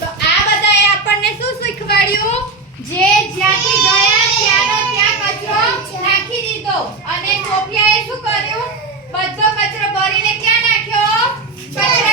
તો આ બધાએ આપણને શું શીખવાડ્યું? જે જ્યાંથી ગયા ત્યાંનો ત્યાં કચરો નાખી દીધો અને સોફિયાએ શું કર્યું? બધો કચરો ભરીને ક્યાં નાખ્યો? કચરા